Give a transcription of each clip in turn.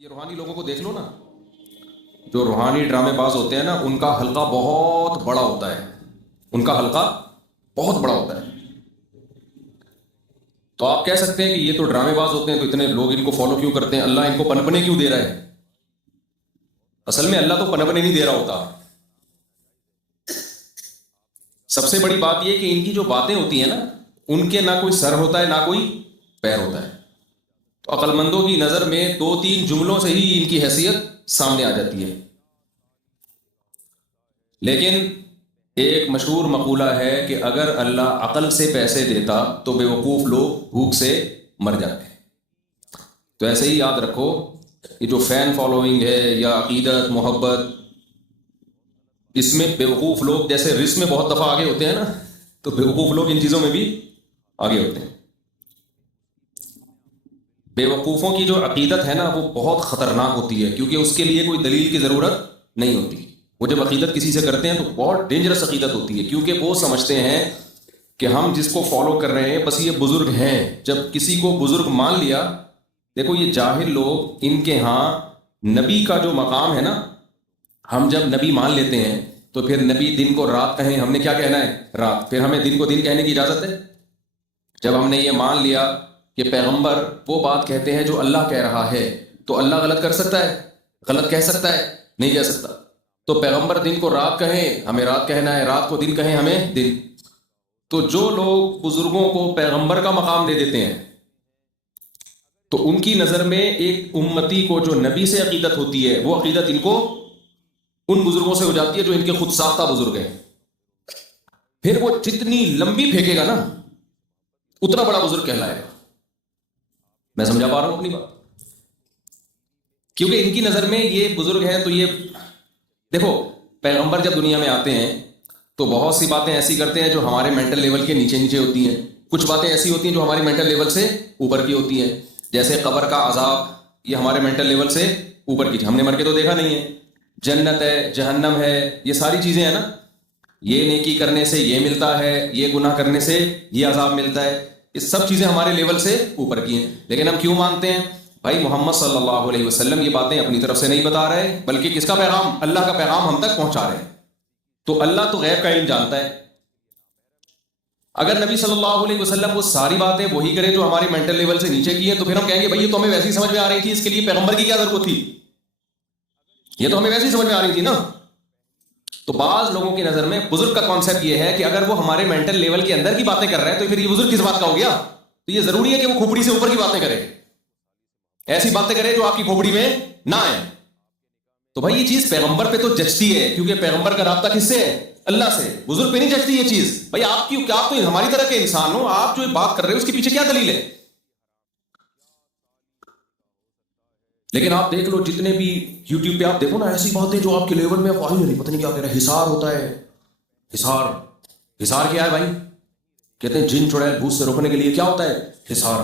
یہ روحانی لوگوں کو دیکھ لو نا، جو روحانی ڈرامے باز ہوتے ہیں نا، ان کا حلقہ بہت بڑا ہوتا ہے، ان کا حلقہ بہت بڑا ہوتا ہے. تو آپ کہہ سکتے ہیں کہ یہ تو ڈرامے باز ہوتے ہیں تو اتنے لوگ ان کو فالو کیوں کرتے ہیں، اللہ ان کو پنپنے کیوں دے رہا ہے؟ اصل میں اللہ تو پنپنے نہیں دے رہا ہوتا. سب سے بڑی بات یہ کہ ان کی جو باتیں ہوتی ہیں نا، ان کے نہ کوئی سر ہوتا ہے نہ کوئی پیر ہوتا ہے. تو عقل مندوں کی نظر میں 2-3 جملوں سے ہی ان کی حیثیت سامنے آ جاتی ہے. لیکن ایک مشہور مقولہ ہے کہ اگر اللہ عقل سے پیسے دیتا تو بے وقوف لوگ بھوک سے مر جاتے. تو ایسے ہی یاد رکھو، یہ جو فین فالوئنگ ہے یا عقیدت محبت، اس میں بے وقوف لوگ جیسے رزق میں بہت دفعہ آگے ہوتے ہیں نا، تو بے وقوف لوگ ان چیزوں میں بھی آگے ہوتے ہیں. بے وقوفوں کی جو عقیدت ہے نا وہ بہت خطرناک ہوتی ہے، کیونکہ اس کے لیے کوئی دلیل کی ضرورت نہیں ہوتی. وہ جب عقیدت کسی سے کرتے ہیں تو بہت ڈینجرس عقیدت ہوتی ہے، کیونکہ وہ سمجھتے ہیں کہ ہم جس کو فالو کر رہے ہیں بس یہ بزرگ ہیں. جب کسی کو بزرگ مان لیا، دیکھو یہ جاہل لوگ، ان کے ہاں نبی کا جو مقام ہے نا، ہم جب نبی مان لیتے ہیں تو پھر نبی دن کو رات کہیں، ہم نے کیا کہنا ہے؟ رات. پھر ہمیں دن کو دن کہنے کی اجازت ہے؟ جب ہم نے یہ مان لیا کہ پیغمبر وہ بات کہتے ہیں جو اللہ کہہ رہا ہے، تو اللہ غلط کر سکتا ہے؟ غلط کہہ سکتا ہے؟ نہیں کہہ سکتا. تو پیغمبر دن کو رات کہیں، ہمیں رات کہنا ہے، رات کو دن کہیں، ہمیں دن. تو جو لوگ بزرگوں کو پیغمبر کا مقام دے دیتے ہیں، تو ان کی نظر میں ایک امتی کو جو نبی سے عقیدت ہوتی ہے، وہ عقیدت ان کو ان بزرگوں سے ہو جاتی ہے جو ان کے خود ساختہ بزرگ ہیں. پھر وہ جتنی لمبی پھینکے گا نا، اتنا بڑا بزرگ کہلائے گا. میں سمجھا پا رہا ہوں اپنی بات؟ کیونکہ ان کی نظر میں یہ بزرگ ہیں. تو یہ دیکھو، پیغمبر جب دنیا میں آتے ہیں تو بہت سی باتیں ایسی کرتے ہیں جو ہمارے مینٹل لیول کے نیچے نیچے ہوتی ہیں، کچھ باتیں ایسی ہوتی ہیں جو ہماری مینٹل لیول سے اوپر کی ہوتی ہیں. جیسے قبر کا عذاب، یہ ہمارے مینٹل لیول سے اوپر کی، ہم نے مر کے تو دیکھا نہیں ہے. جنت ہے، جہنم ہے، یہ ساری چیزیں ہیں نا. یہ نیکی کرنے سے یہ ملتا ہے، یہ گناہ کرنے سے یہ عذاب ملتا ہے. یہ سب چیزیں ہمارے لیول سے اوپر کی ہیں. لیکن ہم کیوں مانتے ہیں؟ بھائی محمد صلی اللہ علیہ وسلم یہ باتیں اپنی طرف سے نہیں بتا رہے، بلکہ کس کا پیغام؟ اللہ کا پیغام ہم تک پہنچا رہے ہیں. تو اللہ تو غیب کا علم جانتا ہے. اگر نبی صلی اللہ علیہ وسلم وہ ساری باتیں وہی کرے جو ہماری مینٹل لیول سے نیچے کی ہے، تو پھر ہم کہیں گے بھائی یہ تو ہمیں ویسے ہی سمجھ میں آ رہی تھی، اس کے لیے پیغمبر کی کیا ضرورت تھی؟ یہ تو ہمیں ویسے ہی سمجھ میں آ رہی تھی نا. تو بعض لوگوں کی نظر میں بزرگ کا کانسیپٹ یہ ہے کہ اگر وہ ہمارے مینٹل لیول کے اندر کی باتیں کر رہے ہیں تو پھر یہ بزرگ کس بات کا ہو گیا؟ تو یہ ضروری ہے کہ وہ کھوپڑی سے اوپر کی باتیں کرے، ایسی باتیں کرے جو آپ کی کھوپڑی میں نہ آئے. تو بھائی یہ چیز پیغمبر پہ تو جچتی ہے، کیونکہ پیغمبر کا رابطہ کس سے ہے؟ اللہ سے. بزرگ پہ نہیں جچتی یہ چیز. بھائی آپ کی، آپ تو ہماری طرح کے انسان ہو، آپ جو بات کر رہے ہو اس کے پیچھے کیا دلیل ہے؟ لیکن آپ دیکھ لو جتنے بھی یوٹیوب پہ آپ دیکھو نا، ایسی باتیں جو آپ کے لیول میں واہی نہیں، پتہ نہیں کیا کہہ رہے ہیں. حصار ہوتا ہے، حصار. حصار کیا ہے بھائی؟ کہتے ہیں جن چڑیل بھوت سے روکنے کے لیے کیا ہوتا ہے؟ حصار.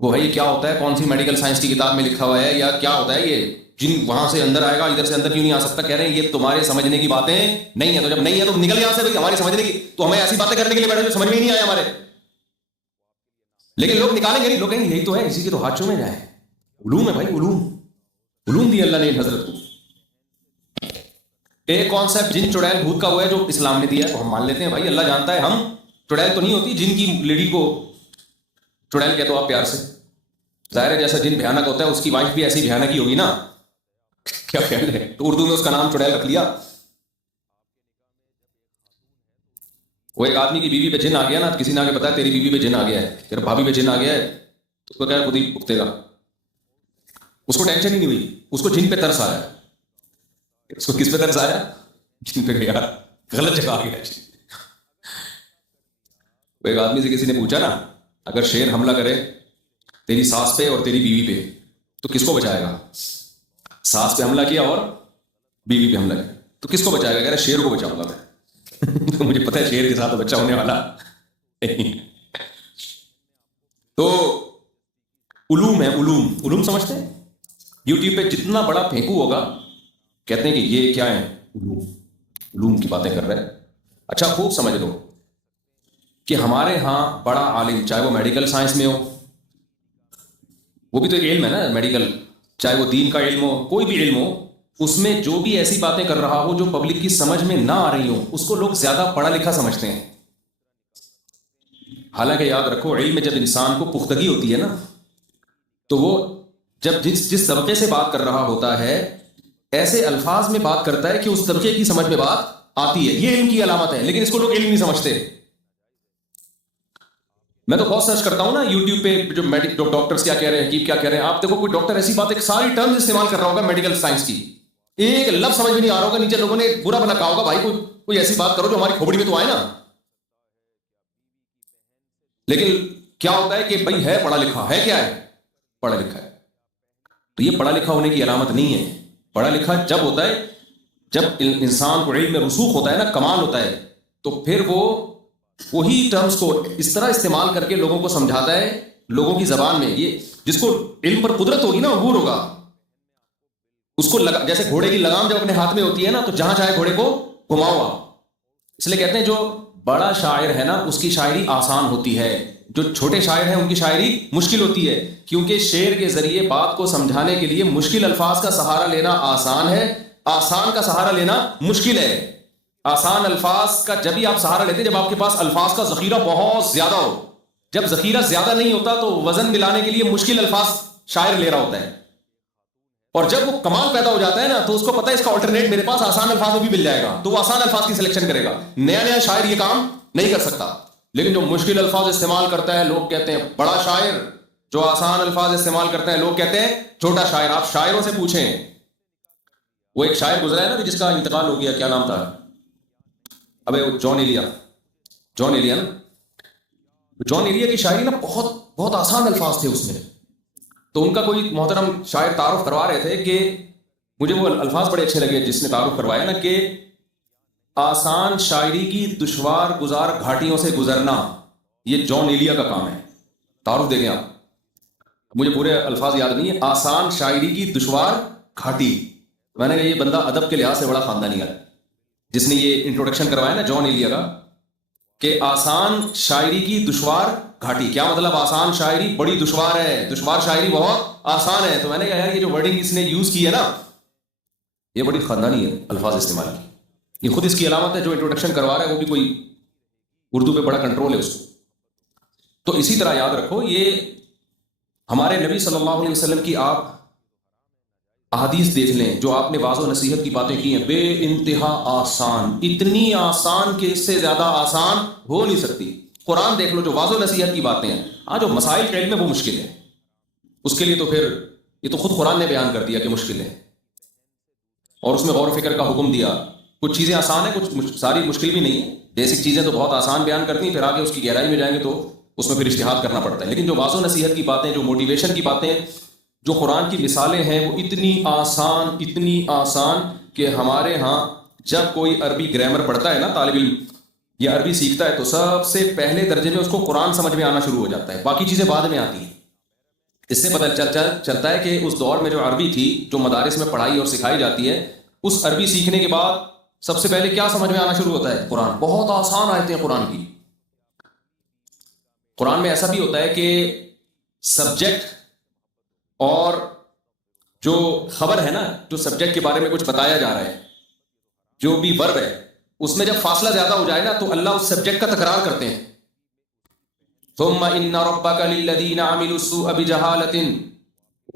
وہ بھائی کیا ہوتا ہے؟ کون سی میڈیکل سائنس کی کتاب میں لکھا ہوا ہے یا کیا ہوتا ہے یہ؟ جن وہاں سے اندر آئے گا، ادھر سے اندر کیوں نہیں آ سکتا؟ کہہ رہے ہیں یہ تمہارے سمجھنے کی باتیں نہیں ہیں. تو جب نہیں ہے تو نکل یہاں سے بھائی، ہماری سمجھنے کی. تو ہمیں ایسی باتیں کرنے کے لیے بیٹھے جو سمجھ میں ہی نہیں آئے ہمارے. لیکن لوگ نکالیں گے نہیں، لوگ کہیں گے یہی تو ہے، اسی کے تو ہاتھوں میں جائے. علوم ہے بھائی، علوم. علوم دی اللہ نے حضرت کو. ایک کانسیپٹ جن چڑیل بھوت کا وہ ہے جو اسلام نے دیا ہے، تو ہم مان لیتے ہیں بھائی اللہ جانتا ہے. ہم چڑیل تو نہیں ہوتی، جن کی لیڈی کو چڑیل کہتے ہو آپ پیار سے. ظاہر ہے جیسا جن بھیانک ہوتا ہے اس کی وائف بھی ایسی بھیانک ہی ہوگی نا. کیا خیال ہے؟ تو اردو میں اس کا نام چڑیل رکھ لیا. وہ ایک آدمی کی بیوی پہ جن آ گیا نا، کسی نے آگے بتایا تیری بیوی پہ جن آ گیا ہے، تیرے بھابھی پہ جن آ گیا ہے، تو اس کو کیا خود ہی بھگتے گا. اس کو ٹینشن ہی نہیں ہوئی، اس کو جن پہ ترس آیا. اس کو کس پہ ترس آیا؟ جن پہ. یار غلط جگہ آ گیا. وہ ایک آدمی سے کسی نے پوچھا نا، اگر شیر حملہ کرے تیری ساس پہ اور تیری بیوی پہ تو کس کو بچائے گا؟ ساس پہ حملہ کیا اور بیوی پہ حملہ کیا، تو کس کو بچائے گا؟ کہہ رہا شیر کو بچاؤں گا میں. تو مجھے پتہ ہے شیر کے ساتھ تو بچہ ہونے والا نہیں. تو علوم ہے، علوم. علوم سمجھتے ہیں؟ یوٹیوب پہ جتنا بڑا پھینکو ہوگا کہتے ہیں کہ یہ کیا ہے؟ علوم. علوم کی باتیں کر رہے ہیں. اچھا خوب سمجھ لو کہ ہمارے ہاں بڑا عالم، چاہے وہ میڈیکل سائنس میں ہو، وہ بھی تو ایک علم ہے نا میڈیکل. چاہے وہ دین کا علم ہو, کوئی بھی علم ہو, اس میں جو بھی ایسی باتیں کر رہا ہو جو پبلک کی سمجھ میں نہ آ رہی ہوں, اس کو لوگ زیادہ پڑھا لکھا سمجھتے ہیں. حالانکہ یاد رکھو, علم میں جب انسان کو پختگی ہوتی ہے نا, تو وہ جب جس طبقے سے بات کر رہا ہوتا ہے ایسے الفاظ میں بات کرتا ہے کہ اس طبقے کی سمجھ میں بات آتی ہے. یہ علم کی علامت ہے, لیکن اس کو لوگ علم نہیں سمجھتے. میں تو بہت سرچ کرتا ہوں نا یوٹیوب پہ, جو ڈاکٹرز کیا کہہ رہے ہیں, حکیم کیا کہہ رہے ہیں. آپ دیکھو کوئی ڈاکٹر ایسی بات ہے ساری ٹرمز استعمال کر رہا ہوگا میڈیکل سائنس کی, ایک لفظ سمجھ میں نہیں آ رہا ہوگا, نیچے لوگوں نے برا بھلا کہا ہوگا بھائی کوئی ایسی بات کرو جو ہماری کھوپڑی میں تو آئے نا. لیکن کیا ہوتا ہے کہ بھائی ہے پڑھا لکھا, ہے کیا ہے, پڑھا لکھا ہے. تو یہ پڑھا لکھا ہونے کی علامت نہیں ہے. پڑھا لکھا جب ہوتا ہے جب انسان کو علم میں رسوخ ہوتا ہے نا, کمال ہوتا ہے, تو پھر وہ وہی ٹرمز کو اس طرح استعمال کر کے لوگوں کو سمجھاتا ہے لوگوں کی زبان میں. یہ جس کو علم پر قدرت ہوگی نا, عبور ہوگا, اس کو جیسے گھوڑے کی لگام جب اپنے ہاتھ میں ہوتی ہے نا, تو جہاں چاہے گھوڑے کو گھماؤ آپ. اس لیے کہتے ہیں جو بڑا شاعر ہے نا اس کی شاعری آسان ہوتی ہے, جو چھوٹے شاعر ہیں ان کی شاعری مشکل ہوتی ہے, کیونکہ شعر کے ذریعے بات کو سمجھانے کے لیے مشکل الفاظ کا سہارا لینا آسان ہے, آسان کا سہارا لینا مشکل ہے. آسان الفاظ کا جب ہی آپ سہارا لیتے ہیں جب آپ کے پاس الفاظ کا ذخیرہ بہت زیادہ ہو. جب ذخیرہ زیادہ نہیں ہوتا تو وزن ملانے کے لیے مشکل الفاظ شاعر لے رہا ہوتا ہے, اور جب وہ کمال پیدا ہو جاتا ہے نا تو اس کو پتا ہے اس کا آلٹرنیٹ میرے پاس آسان الفاظ میں بھی مل جائے گا, تو وہ آسان الفاظ کی سلیکشن کرے گا. نیا شاعر یہ کام نہیں کر سکتا, لیکن جو مشکل الفاظ استعمال کرتا ہے لوگ کہتے ہیں بڑا شاعر, جو آسان الفاظ استعمال کرتا ہے لوگ کہتے ہیں چھوٹا شاعر. آپ شاعروں سے پوچھیں, وہ ایک شاعر گزرا ہے نا جس کا انتقال ہو گیا, کیا نام تھا, ابے جان ایلیا نا. جان ایلیا کی شاعری نا بہت بہت آسان الفاظ تھے اس میں. تو ان کا کوئی محترم شاعر تعارف کروا رہے تھے کہ مجھے وہ الفاظ بڑے اچھے لگے جس نے تعارف کروایا نا, کہ آسان شاعری کی دشوار گزار گھاٹیوں سے گزرنا یہ جان ایلیا کا کام ہے. تعارف دے گئے آپ, مجھے پورے الفاظ یاد نہیں ہے. آسان شاعری کی دشوار گھاٹی, میں نے کہا یہ بندہ ادب کے لحاظ سے بڑا خاندانی ہے جس نے یہ انٹروڈکشن کروایا نا جان ایلیا کا, کہ آسان شاعری کی دشوار گھاٹی. کیا مطلب, آسان شاعری بڑی دشوار ہے, دشوار شاعری بہت آسان ہے. تو میں نے کہا یار یہ جو ورڈنگ اس نے یوز کی ہے نا یہ بڑی خاندانی ہے الفاظ استعمال کی. یہ خود اس کی علامت ہے, جو انٹروڈکشن کروا رہا ہے وہ بھی کوئی اردو پہ بڑا کنٹرول ہے اس کو. تو اسی طرح یاد رکھو یہ ہمارے نبی صلی اللہ علیہ وسلم کی آپ احادیث دیکھ لیں جو آپ نے واضح و نصیحت کی باتیں کی ہیں, بے انتہا آسان, اتنی آسان کہ اس سے زیادہ آسان ہو نہیں سکتی. قرآن دیکھ لو جو واضح و نصیحت کی باتیں ہیں. ہاں جو مسائل کے علم میں وہ مشکل ہے, اس کے لیے تو پھر یہ تو خود قرآن نے بیان کر دیا کہ مشکل ہے, اور اس میں غور و فکر کا حکم دیا. کچھ چیزیں آسان ہیں, کچھ ساری مشکل بھی نہیں ہے. بیسک چیزیں تو بہت آسان بیان کرتی ہیں, پھر آگے اس کی گہرائی میں جائیں گے تو اس میں پھر اجتہاد کرنا پڑتا ہے. لیکن جو واضح و نصیحت کی باتیں, جو موٹیویشن کی باتیں, جو قرآن کی مثالیں ہیں وہ اتنی آسان کہ ہمارے ہاں جب کوئی عربی گرامر پڑھتا ہے نا طالب علم یا عربی سیکھتا ہے تو سب سے پہلے درجے میں اس کو قرآن سمجھ میں آنا شروع ہو جاتا ہے, باقی چیزیں بعد میں آتی ہیں. اس سے پتہ چلتا ہے کہ اس دور میں جو عربی تھی, جو مدارس میں پڑھائی اور سکھائی جاتی ہے, اس عربی سیکھنے کے بعد سب سے پہلے کیا سمجھ میں آنا شروع ہوتا ہے, قرآن. بہت آسان آیتیں ہیں قرآن کی. قرآن میں ایسا بھی ہوتا ہے کہ سبجیکٹ اور جو خبر ہے نا, جو سبجیکٹ کے بارے میں کچھ بتایا جا رہا ہے, جو بھی ورب ہے, اس میں جب فاصلہ زیادہ ہو جائے نا تو اللہ اس سبجیکٹ کا تکرار کرتے ہیں. ثم ان ربک للذین عملوا السوء بجہالۃ,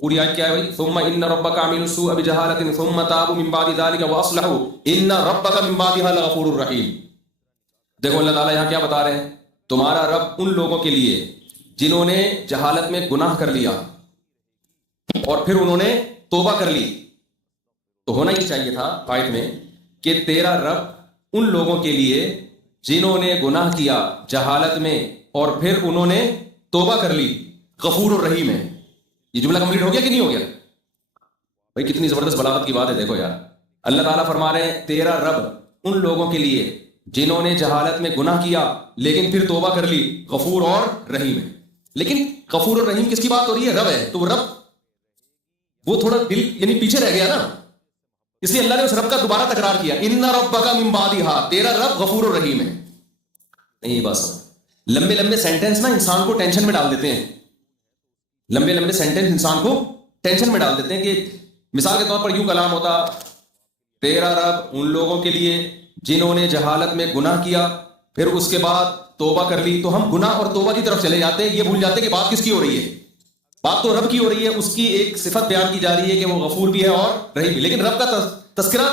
پوری آیت کیا ہے بھائی, ثم ان ربک عملوا السوء بجہالۃ ثم تابوا من بعد ذلک واصلحوا ان ربک من بعدها لغفور رحیم. دیکھو اللہ تعالیٰ یہاں کیا بتا رہے ہیں, تمہارا رب ان لوگوں کے لیے جنہوں نے جہالت میں گناہ کر لیا اور پھر انہوں نے توبہ کر لی. تو ہونا ہی چاہیے تھا آیت میں کہ تیرا رب ان لوگوں کے لیے جنہوں نے گناہ کیا جہالت میں اور پھر انہوں نے توبہ کر لی غفور الرحیم ہے. یہ جملہ کمپلیٹ ہو گیا کہ نہیں ہو گیا بھائی؟ کتنی زبردست بلاغت کی بات ہے. دیکھو یار, اللہ تعالیٰ فرما رہے ہیں تیرا رب ان لوگوں کے لیے جنہوں نے جہالت میں گناہ کیا لیکن پھر توبہ کر لی غفور اور رحیم ہے. لیکن غفور اور رحیم کس کی بات ہو رہی ہے؟ رب ہے. تو وہ رب وہ تھوڑا دل یعنی پیچھے رہ گیا نا, اس لیے اللہ نے اس رب کا دوبارہ تکرار کیا, ان ربک من بعدھا, تیرا رب غفور الرحیم ہے. نہیں یہ بات لمبے لمبے سینٹینس نا انسان کو ٹینشن میں ڈال دیتے ہیں. لمبے لمبے سینٹینس انسان کو ٹینشن میں ڈال دیتے ہیں کہ مثال کے طور پر یوں کلام ہوتا تیرا رب ان لوگوں کے لیے جنہوں نے جہالت میں گناہ کیا پھر اس کے بعد توبہ کر لی، تو ہم گناہ اور توبہ کی طرف چلے جاتے ہیں، یہ بھول جاتے ہیں کہ بات کس کی ہو رہی ہے، بات تو رب کی ہو رہی ہے، اس کی ایک صفت بیان کی جا رہی ہے کہ وہ غفور بھی ہے اور رحیم بھی، لیکن رب کا تذکرہ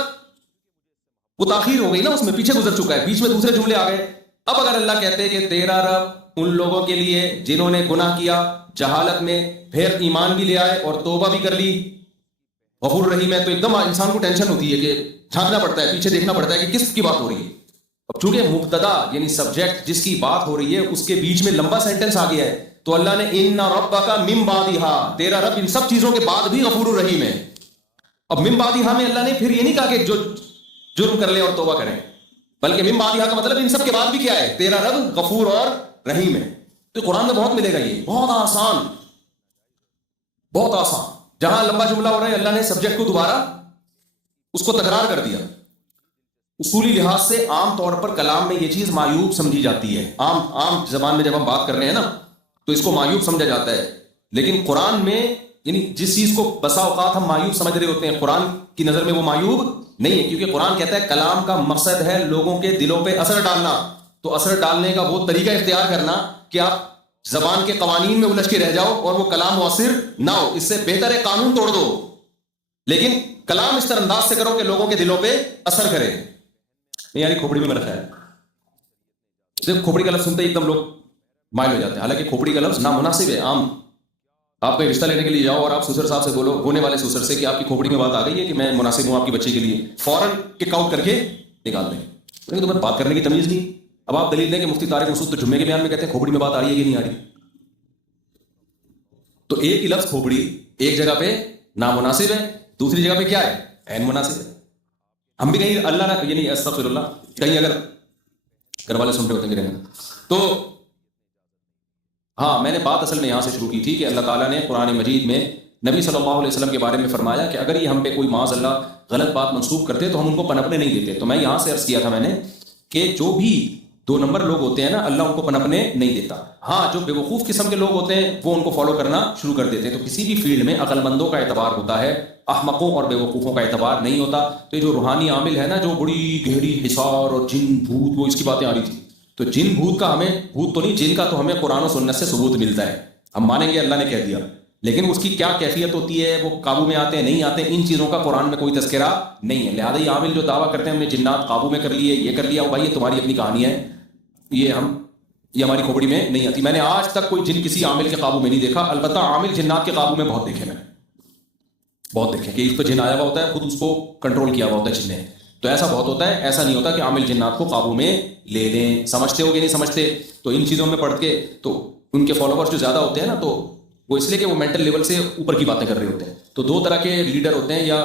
وہ تاخیر ہو گئی نا، اس میں پیچھے گزر چکا ہے، بیچ میں دوسرے جملے آ گئے۔ اب اگر اللہ کہتے ہیں کہ تیرا رب ان لوگوں کے لیے جنہوں نے گناہ کیا جہالت میں پھر ایمان بھی لے آئے اور توبہ بھی کر لی، غفور رحیم ہے، تو ایک دم انسان کو ٹینشن ہوتی ہے کہ جھانکنا پڑتا ہے، پیچھے دیکھنا پڑتا ہے کہ کس کی بات ہو رہی ہے۔ اب چونکہ مبتدا یعنی سبجیکٹ جس کی بات ہو رہی ہے اس کے بیچ میں لمبا سینٹنس آ گیا ہے، تو اللہ نے ان ربک من بعدھا، تیرا رب ان سب چیزوں کے بعد بھی غفور الرحیم ہے۔ اب من بعدھا میں اللہ نے پھر یہ نہیں کہا کہ جو جرم کر لے اور توبہ کریں، بلکہ من بعدھا کا مطلب ان سب کے بعد بھی کیا ہے، تیرا رب غفور اور رحیم ہے۔ تو قرآن میں بہت ملے گا، یہ بہت آسان، بہت آسان، جہاں لمبا جملہ ہو رہا ہے اللہ نے سبجیکٹ کو دوبارہ اس کو تکرار کر دیا۔ اصولی لحاظ سے عام طور پر کلام میں یہ چیز معیوب سمجھی جاتی ہے، عام زبان میں جب ہم بات کر رہے ہیں نا تو اس کو معیوب سمجھا جاتا ہے، لیکن قرآن میں یعنی جس چیز کو بسا اوقات ہم معیوب سمجھ رہے ہوتے ہیں قرآن کی نظر میں وہ معیوب نہیں ہے، کیونکہ قرآن کہتا ہے کلام کا مقصد ہے لوگوں کے دلوں پہ اثر ڈالنا، تو اثر ڈالنے کا وہ طریقہ اختیار کرنا کہ آپ زبان کے قوانین میں الجھ کے رہ جاؤ اور وہ کلام مؤثر نہ ہو، اس سے بہتر ہے قانون توڑ دو، لیکن کلام اس طرح انداز سے کرو کہ لوگوں کے دلوں پہ اثر کرے۔ یعنی کھوپڑی میں رکھا ہے، صرف کھوپڑی کا لفظ سنتے ہی ایک دم لوگ مائل ہو جاتے ہیں، حالانکہ کھوپڑی کا لفظ نامناسب ہے۔ عام آپ کا رشتہ لینے کے لیے جاؤ اور آپ سسر صاحب سے بولو، ہونے والے سسر سے، کہ آپ کی کھوپڑی میں بات آ گئی ہے کہ میں مناسب ہوں آپ کی بچی کے لیے، فوراً کک آؤٹ کر کے نکال دیں، لیکن تمہیں بات کرنے کی تمیز نہیں۔ اب آپ دلیل دیں کہ مفتی طارق مسعود تو جمعے کے بیان میں کہتے ہیں کھوپڑی میں بات آ رہی ہے کہ نہیں آ رہی، تو ایک ہی لفظ کھوپڑی ایک جگہ پہ نامناسب ہے، دوسری جگہ پہ کیا ہے، عین مناسب ہے۔ ہم بھی کہیں اللہ نہ یعنی استغفر اللہ، کہیں اگر گھر والے سن رہے ہوتے ہیں تو ہاں میں نے بات اصل میں یہاں سے شروع کی تھی کہ اللہ تعالیٰ نے قرآن مجید میں نبی صلی اللہ علیہ وسلم کے بارے میں فرمایا کہ اگر یہ ہم پہ کوئی معاذ اللہ غلط بات منسوخ کرتے تو ہم ان کو پنپنے نہیں دیتے۔ تو میں یہاں سے عرض کیا تھا میں نے کہ جو بھی 2 نمبر لوگ ہوتے ہیں نا اللہ ان کو پنپنے نہیں دیتا، ہاں جو بے وقوف قسم کے لوگ ہوتے ہیں وہ ان کو فالو کرنا شروع کر دیتے ہیں۔ تو کسی بھی فیلڈ میں عقل مندوں کا اعتبار ہوتا ہے، احمقوں اور بے وقوفوں کا اعتبار نہیں ہوتا۔ تو یہ جو روحانی عامل ہے نا، جو بڑی گہری حصار اور جن بھوت وہ اس کی باتیں آ رہی تھی، تو جن بھوت کا ہمیں بھوت تو نہیں، جن کا تو ہمیں قرآن و سنت سے ثبوت ملتا ہے، ہم مانیں گے اللہ نے کہہ دیا، لیکن اس کی کیا کیفیت ہوتی ہے، وہ قابو میں آتے ہیں نہیں آتے، ان چیزوں کا قرآن میں کوئی تذکرہ نہیں ہے۔ لہٰذا یہ عامل جو دعویٰ کرتے ہیں ہم نے جنات قابو میں کر لیے، یہ کر لیا، بھائی یہ تمہاری اپنی کہانی ہے، یہ ہماری کھوپڑی میں نہیں آتی۔ میں نے آج تک کوئی جن کسی عامل کے قابو میں نہیں دیکھا، البتہ عامل جنات کے قابو میں بہت دیکھے، میں بہت دیکھے کہ اس پہ جن آیا ہوا ہوتا ہے، خود اس کو کنٹرول کیا ہوا ہوتا ہے جن نے، تو ایسا بہت ہوتا ہے۔ ایسا نہیں ہوتا کہ عامل جنات کو قابو میں لے لیں۔ سمجھتے ہو کہ نہیں سمجھتے؟ تو ان چیزوں میں پڑھ کے تو ان کے فالوورز جو زیادہ ہوتے ہیں نا، تو وہ اس لیے کہ وہ مینٹل لیول سے اوپر کی باتیں کر رہے ہوتے ہیں۔ تو 2 طرح کے لیڈر ہوتے ہیں یا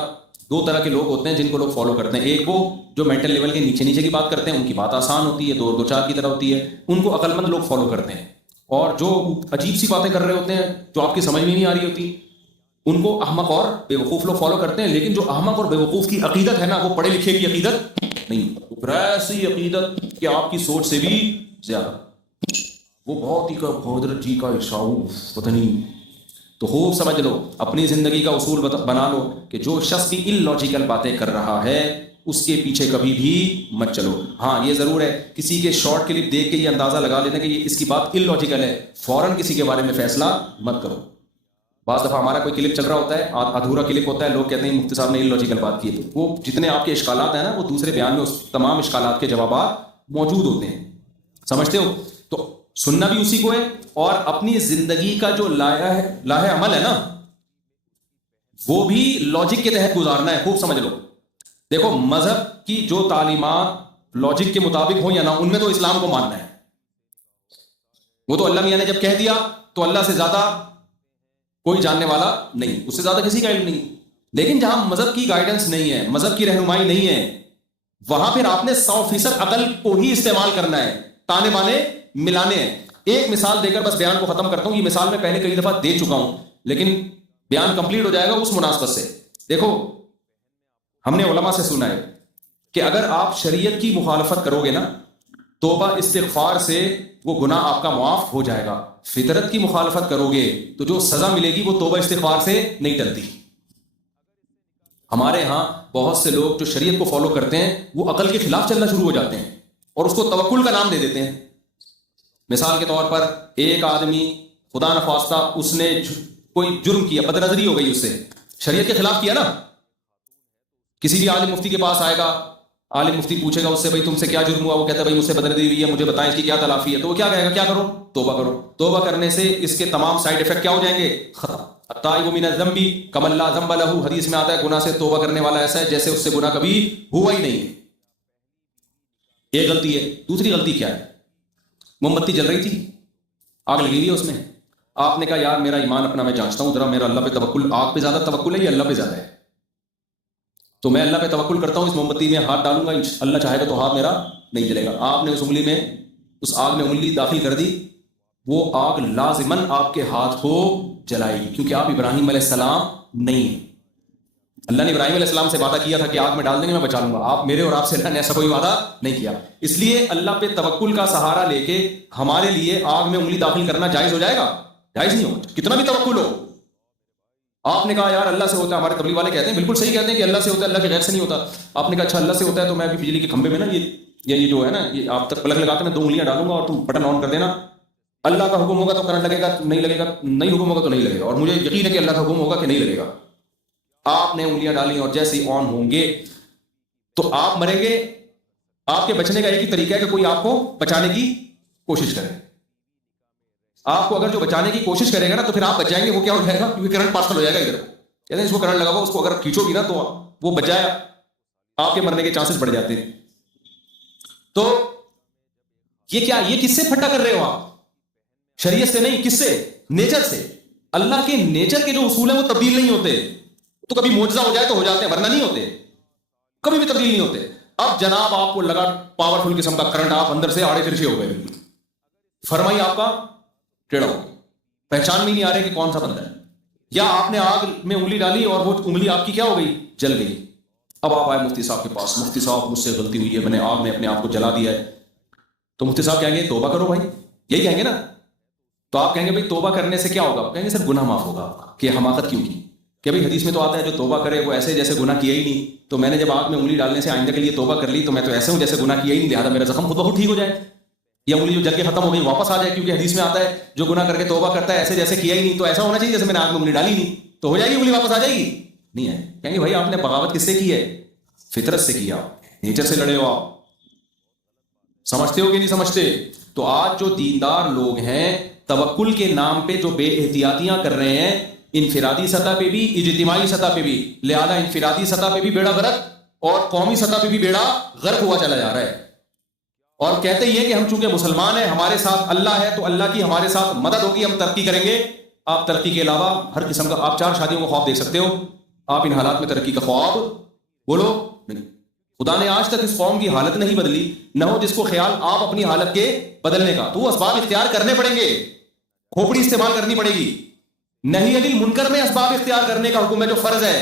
2 طرح کے لوگ ہوتے ہیں جن کو لوگ فالو کرتے ہیں۔ ایک وہ جو مینٹل لیول کے نیچے نیچے کی بات کرتے ہیں، ان کی بات آسان ہوتی ہے، 2 اور 2 4 کی طرح ہوتی ہے، ان کو عقل مند لوگ فالو کرتے ہیں۔ اور جو عجیب سی باتیں کر رہے ہوتے ہیں جو آپ کی سمجھ میں نہیں آ رہی ہوتی، ان کو احمق اور بے وقوف لوگ فالو کرتے ہیں۔ لیکن جو احمق اور بے وقوف کی عقیدت ہے نا، وہ پڑھے لکھے کی عقیدت نہیں، ایسی عقیدت کہ آپ کی سوچ سے بھی زیادہ، وہ بہت ہی حضرت جی کا ارشاد پتہ نہیں۔ تو خوب سمجھ لو، اپنی زندگی کا اصول بنا لو کہ جو شخص بھی ان لاجیکل باتیں کر رہا ہے اس کے پیچھے کبھی بھی مت چلو۔ ہاں یہ ضرور ہے کسی کے شارٹ کلپ دیکھ کے یہ اندازہ لگا لینا کہ یہ اس کی بات ان لاجیکل ہے، فوراً کسی کے بارے میں فیصلہ مت کرو۔ بعض دفعہ ہمارا کوئی کلپ چل رہا ہوتا ہے، ادھورا کلپ ہوتا ہے، لوگ کہتے ہیں مفتی صاحب نے ان لاجیکل بات کی، تو وہ جتنے آپ کے اشکالات ہیں نا، وہ دوسرے بیان میں اس تمام اشکالات کے جوابات موجود ہوتے ہیں، سمجھتے ہو؟ تو سننا بھی اسی کو ہے، اور اپنی زندگی کا جو لاہ عمل ہے نا، وہ بھی لاجک کے تحت گزارنا ہے۔ خوب سمجھ لو، دیکھو مذہب کی جو تعلیمات لاجک کے مطابق ہو یا نہ، ان میں تو اسلام کو ماننا ہے، وہ تو اللہ میاں نے جب کہہ دیا تو اللہ سے زیادہ کوئی جاننے والا نہیں، اس سے زیادہ کسی کا علم نہیں۔ لیکن جہاں مذہب کی گائیڈنس نہیں ہے، مذہب کی رہنمائی نہیں ہے، وہاں پھر آپ نے 100% عقل کو ہی استعمال کرنا ہے، تانے بانے ملانے ہیں۔ ایک مثال دے کر بس بیان کو ختم کرتا ہوں، یہ مثال میں پہلے کئی دفعہ دے چکا ہوں لیکن بیان کمپلیٹ ہو جائے گا اس مناسبت سے۔ دیکھو ہم نے علماء سے سنا ہے کہ اگر آپ شریعت کی مخالفت کرو گے نا توبہ استغفار سے وہ گناہ آپ کا معاف ہو جائے گا. فطرت کی مخالفت کرو گے تو جو سزا ملے گی وہ توبہ استغفار سے نہیں ٹلتی. ہمارے ہاں بہت سے لوگ جو شریعت کو فالو کرتے ہیں وہ عقل کے خلاف چلنا شروع ہو جاتے ہیں اور اس کو توکل کا نام دے دیتے ہیں. مثال کے طور پر ایک آدمی خدا نخواستہ اس نے کوئی جرم کیا, بد نظری ہو گئی اس سے, شریعت کے خلاف کیا نا. کسی بھی عالم مفتی کے پاس آئے گا, عالم مفتی پوچھے گا اس سے بھائی تم سے کیا جرم ہوا, وہ کہتا ہے بھائی مجھ سے بد نظری ہوئی ہے, مجھے بتائیں اس کی کیا تلافی ہے. تو وہ کیا کہے گا, کیا کرو, توبہ کرو. توبہ کرنے سے اس کے تمام سائیڈ افیکٹ کیا ہو جائیں گے, ختم. التائب من الذنب کمن لا ذنب له, حدیث میں آتا ہے گناہ سے توبہ کرنے والا ایسا ہے جیسے اس سے گناہ کبھی ہوا ہی نہیں ہے. ایک غلطی ہے. دوسری غلطی کیا ہے, موم بتی جل رہی تھی, آگ لگی ہوئی ہے اس میں, آپ نے کہا یار میرا ایمان اپنا میں جانچتا ہوں ذرا, میرا اللہ پہ توکل, آگ پہ زیادہ توکل ہے یا اللہ پہ زیادہ ہے, تو میں اللہ پہ توکل کرتا ہوں, اس موم بتی میں ہاتھ ڈالوں گا, اللہ چاہے گا تو ہاتھ میرا نہیں جلے گا. آپ نے اس انگلی میں, اس آگ میں انگلی داخل کر دی, وہ آگ لازماً آپ کے ہاتھ کو جلائے گی, کیونکہ آپ ابراہیم علیہ السلام نہیں ہیں. اللہ نے ابراہیم علیہ السلام سے وعدہ کیا تھا کہ آگ میں ڈال دیں گے میں بچا لوں گا. آپ میرے اور آپ سے اللہ نے ایسا کوئی وعدہ نہیں کیا. اس لیے اللہ پہ توکل کا سہارا لے کے ہمارے لیے آگ میں انگلی داخل کرنا جائز ہو جائے گا؟ جائز نہیں ہوگا, کتنا بھی توکل ہو. آپ نے کہا یار اللہ سے ہوتا ہے, ہمارے تبلیغ والے کہتے ہیں بالکل صحیح کہتے ہیں کہ اللہ سے ہوتا ہے, اللہ کے غیر سے نہیں ہوتا. آپ نے کہا اچھا اللہ سے ہوتا ہے تو میں ابھی بجلی کے کھمبے میں نا یہ جو ہے نا, یہ آپ تک پلک لگا کے میں 2 انگلیاں ڈالوں گا اور تم بٹن آن کر دینا, اللہ کا حکم ہوگا تو کرنٹ لگے گا, نہیں لگے گا, نہیں حکم ہوگا تو نہیں لگے گا, اور مجھے یقین ہے کہ اللہ کا حکم ہوگا کہ نہیں لگے گا. آپ نے انگلیاں ڈالی اور جیسے ہی آن ہوں گے تو آپ مریں گے. آپ کے بچنے کا ایک ہی طریقہ ہے کہ کوئی آپ کو بچانے کی کوشش کرے. آپ کو اگر جو بچانے کی کوشش کرے گا نا تو پھر آپ بچ جائیں گے. وہ کیا ہو جائے گا, کیونکہ کرنٹ پاس ہو جائے گا ادھر, کہتے ہیں اس کو کرنٹ لگا ہوا, اس کو اگر کھینچو گی نا تو وہ بچ جائے, آپ کے مرنے کے چانسز بڑھ جاتے ہیں. تو یہ کیا, یہ کس سے پھٹا کر رہے ہو آپ؟ شریعت سے نہیں, کس سے, نیچر سے. اللہ کے نیچر کے جو اصول ہیں وہ تبدیل نہیں ہوتے. تو کبھی معجزہ ہو جائے تو ہو جاتے ہیں, ورنہ نہیں ہوتے, کبھی بھی تبدیل نہیں ہوتے. اب جناب آپ کو لگا پاورفل قسم کا کرنٹ, آپ اندر سے آڑے ترچھے ہو گئے, فرمائی آپ کا ٹیڑھا ہو گیا, پہچان میں نہیں آ رہے کہ کون سا بندہ ہے. یا آپ نے آگ میں انگلی ڈالی اور وہ انگلی آپ کی کیا ہو گئی, جل گئی. اب آپ آئے مفتی صاحب کے پاس, مفتی صاحب مجھ سے غلطی ہوئی ہے, میں نے آگ میں اپنے آپ کو جلا دیا ہے. تو مفتی صاحب کہیں گے توبہ کرو بھائی, یہی کہیں گے نا. تو آپ کہیں گے بھائی توبہ کرنے سے کیا ہوگا, کہیں گے سر گناہ معاف ہوگا. کہ حماقت کیوں کی, کہ بھائی حدیث میں تو آتا ہے جو توبہ کرے وہ ایسے جیسے گناہ کیا ہی نہیں. تو میں نے جب آگ میں انگلی ڈالنے سے آئندہ کے لیے توبہ کر لی تو میں تو ایسے ہوں جیسے گناہ کیا ہی نہیں, لہٰذا میرا زخم خود بخود ٹھیک ہو جائے, یا انگلی جو جل کے ختم ہو گئی واپس آ جائے, کیونکہ حدیث میں آتا ہے جو گناہ کر کے توبہ کرتا ہے ایسے جیسے کیا ہی نہیں, تو ایسا ہونا چاہیے جیسے میں نے آگ میں انگلی ڈالی نہیں, تو ہو جائے گی, انگلی واپس آ جائے گی. نہیں ہے, کہیں گے بھائی آپ نے بغاوت کس سے کی ہے, فطرت سے کیا, نیچر سے لڑے ہو آپ. سمجھتے ہو کہ نہیں سمجھتے؟ تو آج جو دیندار لوگ ہیں توکل کے نام پہ جو بے احتیاطیاں کر رہے ہیں, انفرادی سطح پہ بھی اجتماعی سطح پہ بھی, لہذا انفرادی سطح پہ بھی بیڑا غرق اور قومی سطح پہ بھی بیڑا غرق ہوا چلا جا رہا ہے. اور کہتے یہ کہ ہم چونکہ مسلمان ہیں, ہمارے ساتھ اللہ ہے تو اللہ کی ہمارے ساتھ مدد ہوگی, ہم ترقی کریں گے. آپ ترقی کے علاوہ ہر قسم کا, آپ 4 شادیوں کا خواب دیکھ سکتے ہو, آپ ان حالات میں ترقی کا خواب بولو نہیں. خدا نے آج تک اس قوم کی حالت نہیں بدلی, نہ ہو جس کو خیال آپ اپنی حالت کے بدلنے کا. تو وہ اسباب اختیار کرنے پڑیں گے, کھوپڑی استعمال کرنی پڑے گی. نہیں علی منکر میں اسباب اختیار کرنے کا حکم ہے جو فرض ہے,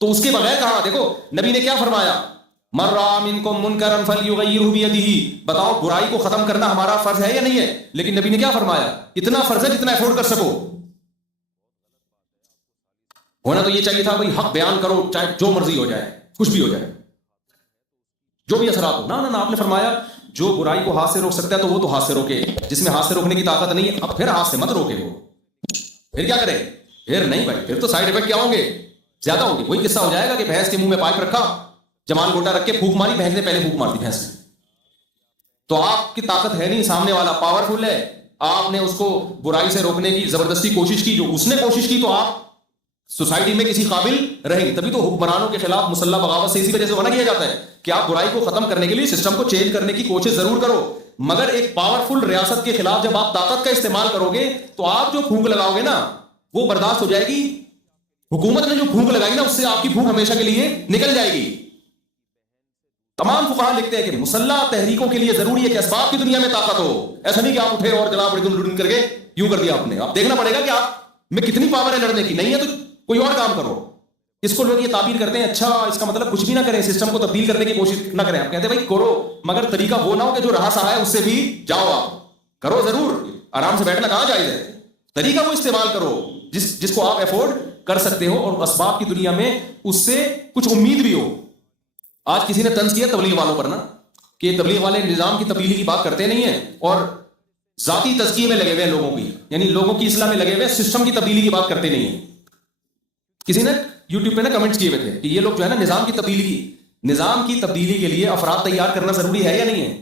تو اس کے بغیر کہاں. دیکھو نبی نے کیا فرمایا, من رأى منکم منکرا فلیغیرہ بیدہ, بتاؤ برائی کو ختم کرنا ہمارا فرض ہے یا نہیں ہے؟ لیکن نبی نے کیا فرمایا, اتنا فرض ہے جتنا افورڈ کر سکو. ہونا تو یہ چاہیے تھا بھائی حق بیان کرو چاہے جو مرضی ہو جائے, کچھ بھی ہو جائے, جو بھی اثرات ہو. نہ آپ نے فرمایا جو برائی کو ہاتھ سے روک سکتا ہے تو وہ تو ہاتھ سے روکے, جس میں ہاتھ سے روکنے کی طاقت نہیں ہے اب پھر ہاتھ سے مت روکے. وہ پھر کیا کرے, پھر نہیں بھائی, پھر تو سائیڈ افیکٹ کیا ہوں گے, زیادہ ہوں گے. وہی قصہ ہو جائے گا کہ بھینس کے منہ میں پائپ رکھا, جمال گوٹا رکھ کے پھونک ماری, بھینس نے پہلے پھونک مار دی بھینس نے. تو آپ کی طاقت ہے نہیں, سامنے والا پاورفل ہے, آپ نے اس کو برائی سے روکنے کی زبردستی کوشش کی, جو اس نے کوشش کی تو آپ سوسائٹی میں کسی قابل رہیں گے. تبھی تو حکمرانوں کے خلاف مسلح بغاوت سے اسی وجہ سے منع کیا جاتا ہے کہ آپ برائی کو ختم کرنے کے لیے سسٹم کو چینج کرنے کی کوشش ضرور کرو, مگر ایک پاورفل ریاست کے خلاف جب آپ طاقت کا استعمال کرو گے تو آپ جو پھونک لگاؤ گے نا وہ برداشت ہو جائے گی. حکومت نے جو پھونک لگائی نا اس سے آپ کی پھونک ہمیشہ کے لیے نکل جائے گی. تمام فقہا لکھتے ہیں کہ مسلح تحریکوں کے لیے ضروری ہے کہ اسباب کی دنیا میں طاقت ہو. ایسا نہیں کہ آپ اٹھے اور جناب ردن کر کے یوں کر دیا آپ نے. آپ دیکھنا پڑے گا کہ آپ میں کتنی پاور ہے لڑنے کی, نہیں ہے تو کوئی اور کام کرو. اس کو لوگ یہ تعبیر کرتے ہیں اچھا اس کا مطلب کچھ بھی نہ کریں, سسٹم کو تبدیل کرنے کی کوشش نہ کریں. آپ کہتے ہیں بھائی کرو, مگر طریقہ وہ نہ ہو کہ جو رہا سہا ہے اس سے بھی جاؤ. آپ کرو ضرور, آرام سے بیٹھنا کہاں جائز ہے, طریقہ وہ استعمال کرو جس کو آپ افورڈ کر سکتے ہو اور اسباب کی دنیا میں اس سے کچھ امید بھی ہو. آج کسی نے طنز کیا تبلیغ والوں پر نا کہ تبلیغ والے نظام کی تبدیلی کی بات کرتے نہیں ہیں اور ذاتی تزکیے میں لگے ہوئے ہیں لوگوں کی, یعنی لوگوں کی اصلاح میں لگے ہوئے, سسٹم کی تبدیلی کی بات کرتے نہیں ہیں. کسی نے یوٹیوب پہ نا کمنٹس کیے ہوئے تھے کہ یہ لوگ جو ہے نا نظام کی تبدیلی کے لیے افراد تیار کرنا ضروری ہے یا نہیں ہے.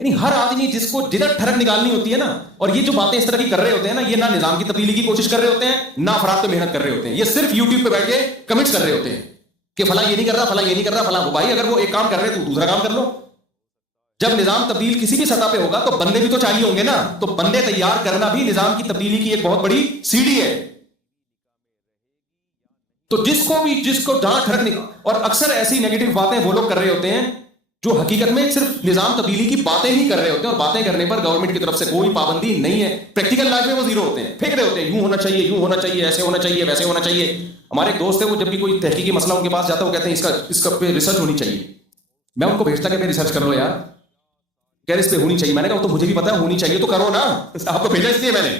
یعنی ہر آدمی جس کو جدھر ٹھڑک نکالنی ہوتی ہے نا, اور یہ جو باتیں اس طرح کی کر رہے ہوتے ہیں نا, یہ نہ نظام کی تبدیلی کی کوشش کر رہے ہوتے ہیں نہ افراد پہ محنت کر رہے ہوتے ہیں. یہ صرف یوٹیوب پہ بیٹھ کے کمنٹس کر رہے ہوتے ہیں کہ فلاں یہ نہیں کر رہا, فلاں یہ نہیں کر رہا, فلاں. بھائی اگر وہ ایک کام کر رہے تو دوسرا کام کر لو. جب نظام تبدیل کسی بھی سطح پہ ہوگا تو بندے بھی تو چاہیے ہوں گے نا, تو بندے تیار کرنا بھی نظام کی تبدیلی کی ایک بہت بڑی سیڑھی ہے. تو جس کو جہاں ٹھڑک نکال, اور اکثر ایسی نیگیٹو باتیں وہ لوگ کر رہے ہوتے ہیں جو حقیقت میں صرف نظام تبدیلی کی باتیں ہی کر رہے ہوتے ہیں, اور باتیں کرنے پر گورنمنٹ کی طرف سے کوئی پابندی نہیں ہے. پریکٹیکل لائف میں وہ زیرو ہوتے ہیں, پھینک رہے ہوتے ہیں یوں ہونا چاہیے, یوں ہونا چاہیے, ایسے ہونا چاہیے, ویسے ہونا چاہیے. ہمارے ایک دوست ہے, وہ جب بھی کوئی تحقیقی مسئلہ ان کے پاس جاتا ہے وہ کہتے ہیں اس کا پہ ریسرچ ہونی چاہیے. میں ان کو بھیجتا کہ ریسرچ کر لو یار, کہہ رہے اس پہ ہونی چاہیے. میں نے کہا وہ تو مجھے بھی پتا ہے ہونی چاہیے تو کرو نا, آپ کو بھیجا اس لیے میں نے.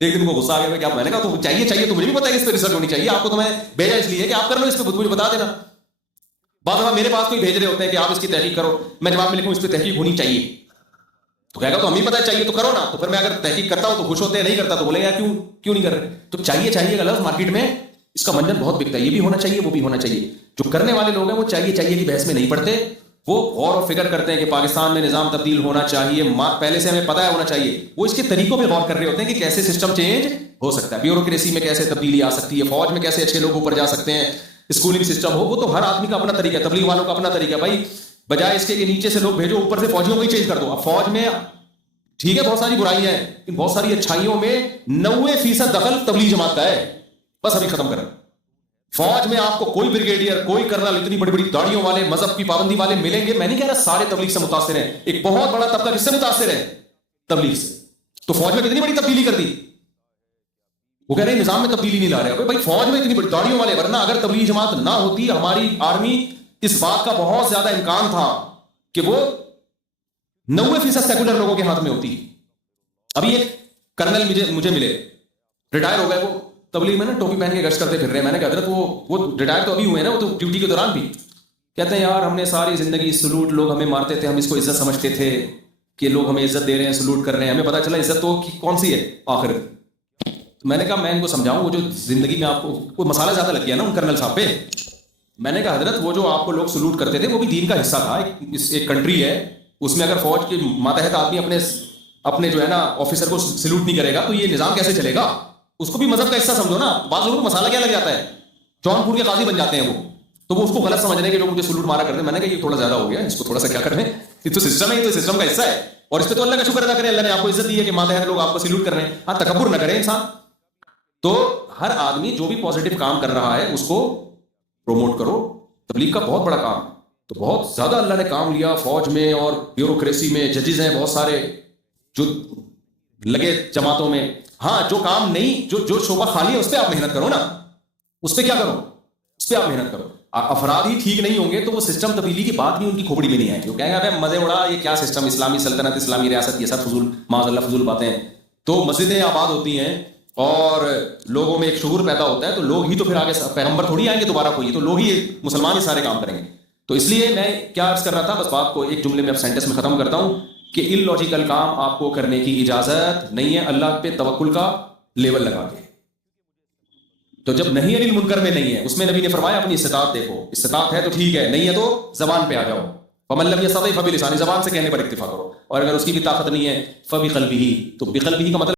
ایک دن کو غصہ آ گیا کہ میں نے کہا تو چاہیے تو مجھے بھی پتا ہے اس پہ ریسرچ ہونی چاہیے, آپ کو تو میں بھیجا اس لیے کہ آپ کر لو, اس پہ مجھے بتا دینا. بعض دفعہ میرے پاس کوئی بھیج رہے ہوتے ہیں کہ آپ اس کی تحقیق کرو, میں جواب میں لکھوں اس پہ تحقیق ہونی چاہیے, تو کہے گا تو ہمیں پتا ہے چاہیے تو کرو نا. تو پھر میں اگر تحقیق کرتا ہوں تو خوش ہوتے ہیں, نہیں کرتا تو بولے گا کیوں نہیں کر رہے. تو چاہیے کا لفظ مارکیٹ میں اس کا منجن بہت بکتا ہے, یہ بھی ہونا چاہیے وہ بھی ہونا چاہیے. جو کرنے والے لوگ ہیں وہ چاہیے کی بحث میں نہیں پڑتے, وہ غور و فکر کرتے ہیں کہ پاکستان میں نظام تبدیل ہونا چاہیے, پہلے سے ہمیں پتا ہے ہونا چاہیے. وہ اس کے طریقوں پہ غور کر رہے ہوتے ہیں کہ کیسے سسٹم چینج ہو سکتا ہے, بیوروکریسی میں کیسے تبدیلی آ سکتی ہے, فوج میں کیسے اچھے لوگ اوپر جا سکتے ہیں, اسکولنگ سسٹم ہو. وہ تو ہر آدمی کا اپنا طریقہ ہے, تبلیغ والوں کا اپنا طریقہ ہے. بھائی بجائے اس کے کہ نیچے سے لوگ بھیجو, اوپر سے فوجیوں کو ہی چینج کر دو. اب فوج میں ٹھیک ہے بہت ساری برائیاں ہیں, لیکن بہت ساری اچھائیوں میں 90% دخل تبلیغ جماعت کا ہے. بس ابھی ختم کریں. فوج میں آپ کو کوئی بریگیڈیئر, کوئی کرنل, اتنی بڑی بڑی داڑیوں والے, مذہب کی پابندی والے ملیں گے. میں نہیں کہہ رہا سارے تبلیغ سے متاثر ہیں, ایک بہت بڑا طبقہ کس سے متاثر ہے, تبلیغ سے. تو فوج میں کتنی بڑی تبدیلی کر دی, وہ کہہ رہے ہیں نظام میں تبدیلی نہیں لا رہے. بھائی فوج میں اتنی بڑی داڑیوں والے, ورنہ اگر تبلیغ جماعت نہ ہوتی ہماری آرمی اس بات کا بہت زیادہ امکان تھا کہ وہ 90% سیکولر لوگوں کے ہاتھ میں ہوتی. ابھی ایک کرنل مجھے ملے, ریٹائر ہو گئے, وہ تبلیغ میں نا ٹوپی پہن کے گشت کرتے پھر رہے ہیں. میں نے کہا حضرت وہ ریٹائر تو ابھی ہوئے نا, وہ تو ڈیوٹی کے دوران بھی کہتے ہیں یار ہم نے ساری زندگی سلوٹ, لوگ ہمیں مارتے تھے, ہم اس کو عزت سمجھتے تھے کہ لوگ ہمیں عزت دے رہے ہیں, سلوٹ کر رہے ہیں, ہمیں پتا چلا عزت تو کون سی ہے آخر. میں نے کہا میں ان کو سمجھاؤں, وہ جو زندگی میں آپ کو وہ مسالہ زیادہ لگ گیا نا ان کرنل صاحب پہ. میں نے کہا حضرت وہ جو آپ کو لوگ سلوٹ کرتے تھے وہ بھی دین کا حصہ تھا. ایک کنٹری ہے, اس میں اگر فوج کے ماتحت آدمی اپنے جو ہے نا آفیسر کو سلوٹ نہیں کرے گا تو یہ نظام کیسے چلے گا. اس کو بھی مذہب کا حصہ سمجھو نا. بعض لوگوں کو مسالہ کیا لگ جاتا ہے, جونپور کے قاضی بن جاتے ہیں وہ, تو وہ اس کو غلط سمجھ رہے ہیں کہ جو مجھے سلوٹ مارا کرتے ہیں. میں نے کہا یہ تھوڑا زیادہ ہو گیا, اس کو تھوڑا سا کیا کریں, یہ تو سسٹم ہے, یہ تو سسٹم کا حصہ ہے, اور اس پہ تو اللہ کا شکر ادا کریں, اللہ نے آپ کو عزت دی ہے کہ ماتحت لوگ آپ کو سلوٹ کر رہے ہیں. ہاں تکبر نہ کرے انسان. تو ہر آدمی جو بھی پازیٹیو کام کر رہا ہے اس کو پروموٹ کرو. تبلیغ کا بہت بڑا کام, تو بہت زیادہ اللہ نے کام لیا فوج میں اور بیوروکریسی میں, ججز ہیں بہت سارے جو لگے جماعتوں میں. ہاں جو کام نہیں, جو شعبہ خالی ہے اس پہ آپ محنت کرو نا, اس پہ کیا کرو, اس پہ آپ محنت کرو. افراد ہی ٹھیک نہیں ہوں گے تو وہ سسٹم تبدیلی کی بات بھی ان کی کھوپڑی میں نہیں آئے گی. وہ کہیں گے مزے اڑا, یہ کیا سسٹم, اسلامی سلطنت, اسلامی ریاست, یہ سب فضول, معاذ اللہ فضول باتیں. تو مسجدیں آباد ہوتی ہیں اور لوگوں میں ایک شعور پیدا ہوتا ہے, تو لوگ ہی تو پھر آگے, پیغمبر تھوڑی آئیں گے دوبارہ کوئی, تو لوگ ہی مسلمان ہی سارے کام کریں گے. تو اس لیے میں کیا عرض کر رہا تھا, بس بات کو ایک جملے میں اب سینٹنس میں ختم کرتا ہوں کہ ان لاجیکل کام آپ کو کرنے کی اجازت نہیں ہے اللہ پہ توکل کا لیول لگا کے. تو جب نہیں ہے منکر میں نہیں ہے, اس میں نبی نے فرمایا اپنی استطاعت دیکھو, استطاعت ہے تو ٹھیک ہے, نہیں ہے تو زبان پہ آ جاؤ. فمن لم یستطع فبلسانہ, زبان سے کہنے پر اکتفا کرو, اور اگر اس کی بھی طاقت نہیں ہے فبقلبہ, تو بقلبہ کا مطلب